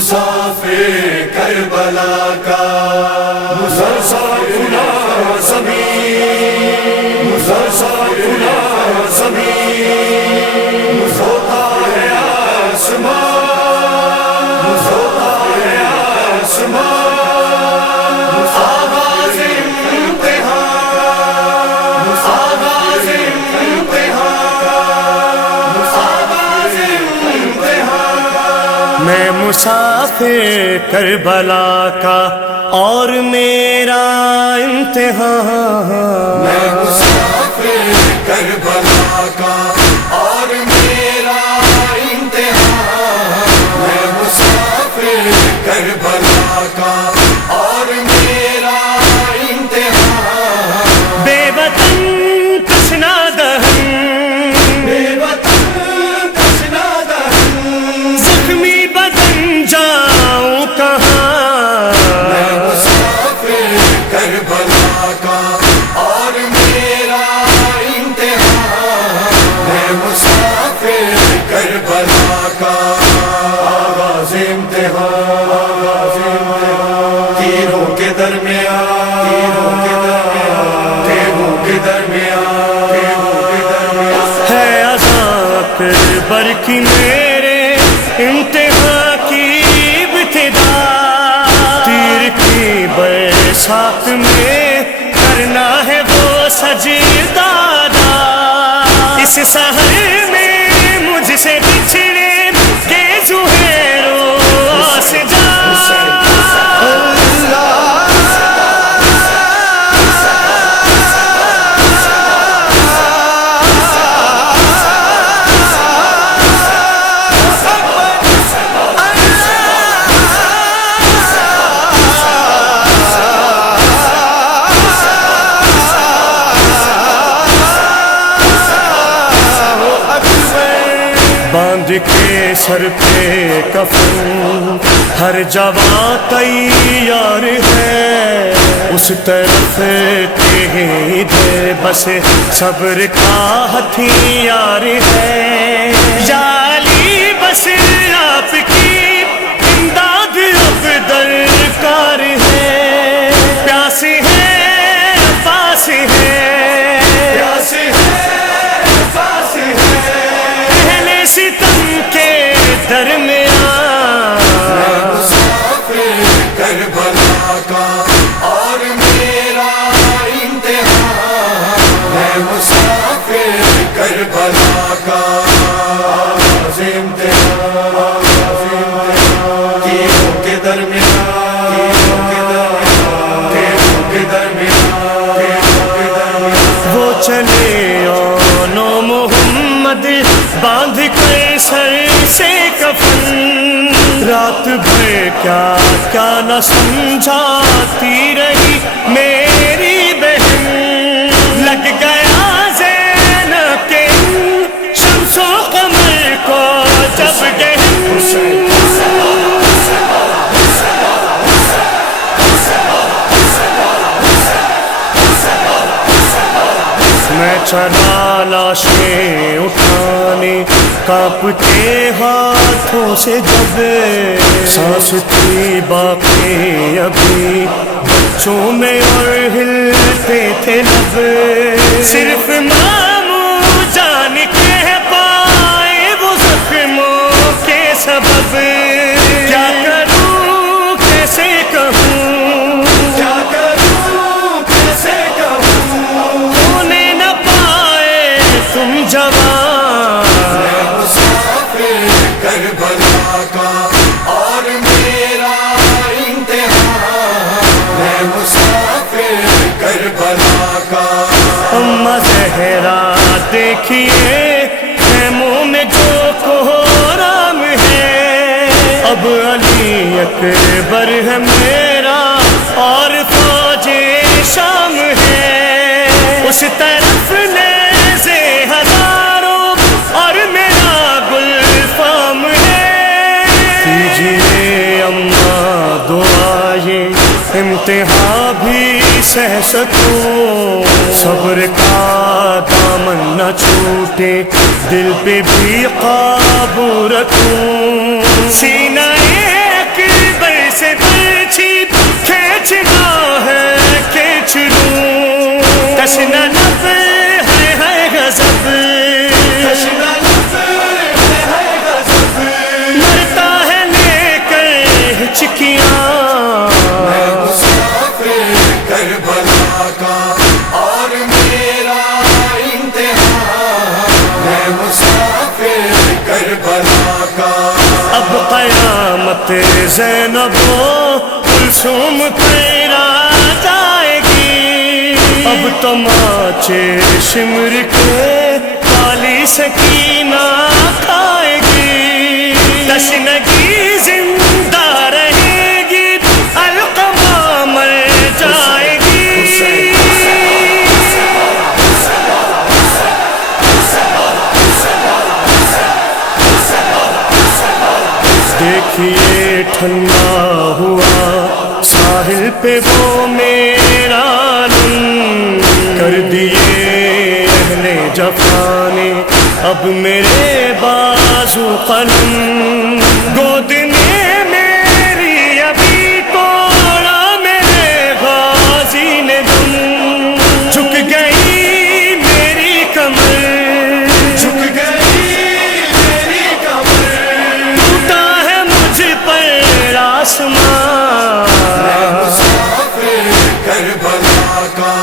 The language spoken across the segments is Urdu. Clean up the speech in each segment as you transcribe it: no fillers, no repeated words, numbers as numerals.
مسافر کربلا کا مسلسل زمین مسلسل زمین ہوتا ہے آسمان ہوتا ہے آسمان آغاز امتحان آغاز امتحان آغاز امتحان میں مسافر کربلا کا اور میرا امتحان میں مسافر کربلا کا اور میرا امتحان میں مسافر کربلا کا اور میرا امتحان بے وطن تشنا دہن بے وطن تشنا دہن زخمی بدن جاؤں کہاں میں مسافر کربلا کا اور میرا امتحان میں مسافر کربلا کا آغاز امتحان آغاز امتحان تیروں کے درمیان تیروں کے درمیان تیروں کے درمیان تیروں کے درمیان ہے عذاب بر کی میرے امتحان کی ابتدا تیر کی برسات میں کرنا ہے وہ سجدہ ادا اس سحر میں مجھ سے بچھڑے کے زہیرو آس جا باندھ کے سر پہ کفن ہر جوان تیار ہے اس طرف کے ادھر بس صبر کا ہتھیار ہے یا علی بس آپ کی امداد اب درکار ہے پیاس ہے پاس ہے پیاس ہے پاس ہے پہلے ستم کے درمیان میں مسافر کربلا کا اور میرا امتحان میں مسافر کربلا کا آغاز امتحان آغاز امتحان تیروں کے درمیان تیروں کے درمیان تیروں کے درمیان تیروں کے درمیان وہ چلے آنو محمد باندھ کر سر سے کفن رات بھر کیا کیا نہ سمجھاتی رہی میری بہن لگ گیا زینب کے شمس و قمر کو جب گہن میں چلا لاشیں اٹھانے کانپتے ہاتھوں سے جب سانس تھی باقی ابھی بچوں میں اور ہلتے تھے لب صرف مامو جان کہہ پائے وہ زخموں کے سبب کیا کروں کیسے کہوں کیا کروں کیسے کہوں ہونے نہ پائے تم جوان میں مسافر کربلا کا اور میرا امتحان میں مسافر کربلا کا اما زہرا دیکھیے خیموں میں جو کوہرام ہے اب علی اکبر ہے میرا اور فوج شام ہے اس طرف نیزے ہزاروں اور میرا گلفام ہے کیجیے اما دعائیں امتحان بھی سہ سکوں صبر کا دامن نہ چھوٹے دل پہ بھی قابو رکھوں سینہ ایک بات زینب و کلثوم کرا جائے گی، اب تماچے شمر کے کالی سکینہ کھائے گی، تشنگی زندہ رہے گی، القمہ مر جائے گی۔ دیکھیے ٹھنڈا ہوا ساحل پہ وہ میرا علم، کر دیے اہل جفا نے اب میرے بازو قلم، گود میں میری ابھی توڑا میرے غازی نے دم، جھک گئی میری کمر، جھک گئی میری کمر، ٹوٹا ہے مجھ پر آسمان، میں مسافر کربلا کا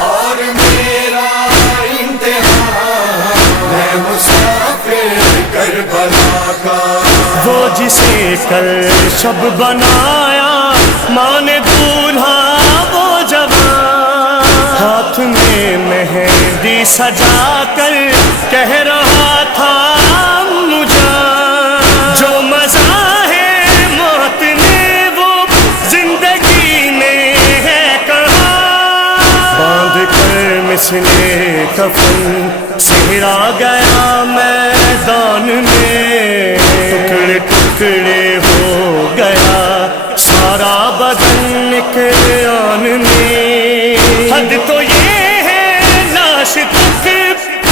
اور میرا امتحان، میں مسافر کربلا کا۔ وہ جسے کل شب بنایا ماں نے دولہا وہ جوان، ہاتھ میں مہندی سجا کر کہہ رہا تھا مجھے، جو مزہ ہے موت میں وہ زندگی میں ہے کہاں، باندھ کر مثل کفن صحرا گیا میدان میں، ٹکڑے ٹکڑے ہو گیا سارا بدن ایک آن میں، حد تو یہ ہے لاش تک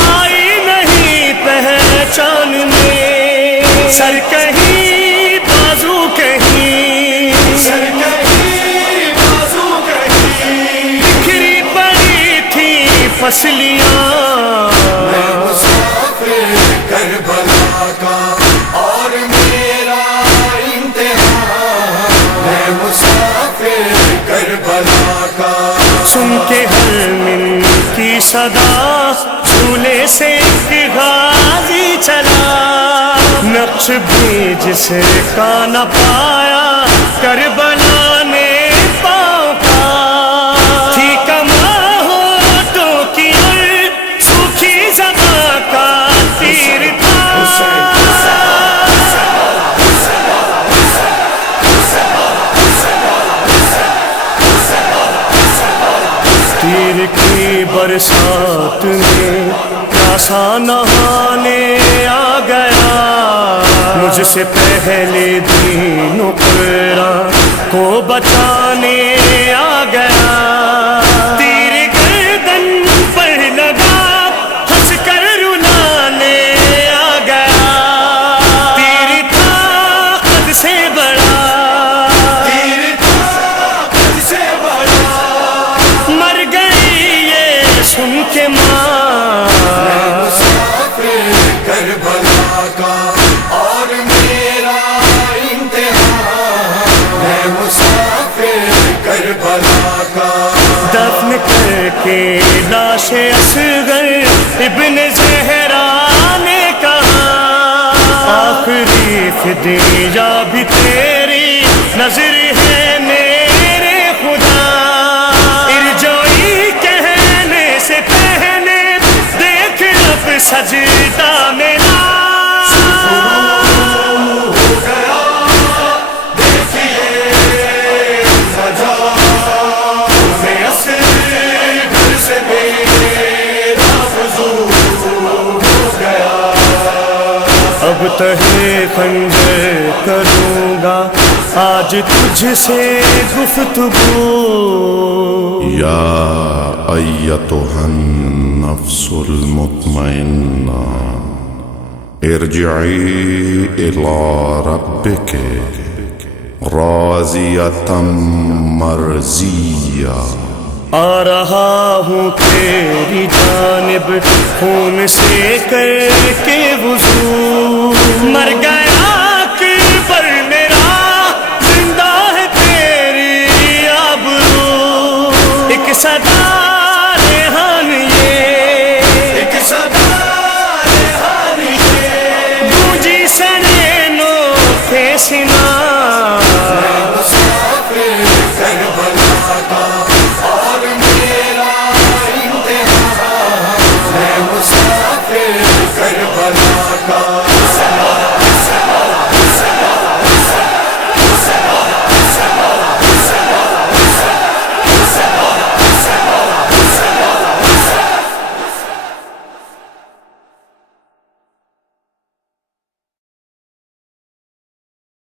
آئی نہیں پہچان میں، سر کہیں بازو کہیں، سر کہیں بازو کہیں، بکھری پڑی تھی فصلیاں، میں مسافر کربلا کا اور میرا امتحان، میں مسافر کربلا کا۔ سن کے ہر من کی صدا جھولے سے ایک غازی چلا، نقش بھی جس کا نہ پایا کربلا نے پاؤں کا، تھی کماں ہونٹوں کی اور سوکھی زباں کا تیر تھا، تیر کی برسات میں پیاسا نہانے آ گیا، مجھ سے پہلے دین و قرآن کو بچانے آ گیا، تیر گردن پر لگا ہنس کر رلانے آ گیا، تیر تھا قد سے بڑا، تیر تھا قد سے بڑا، مر گئی یہ سن کے ماں، میں مسافر کربلا کا اور میرا امتحان، میں مسافر کربلا کا۔ دفن کر کے لاش اصغر ابن زہرا نے کہا، آخری فدیہ بھی تیری نظر ہے میرے خدا، ارجعی کہنے سے پہلے دیکھ اب سجدہ میرا، ہو گیا دیکھیے سجا میں اصغر سے میرا حضور ہو گیا، اب تہے خنجر کروں گا آج تجھ سے گفتگو، یا ایتها النفس المطمئنہ ارجعی الی ربک راضیۃ مرضیہ، آ رہا ہوں تیری جانب خون سے کر کے وضو، مر گیا اکبر میرا زندہ ہے تیری آبرو، ایک صدا ریحان یہ، ایک صدا ریحان یہ، گونجی سنینوں کے سنا،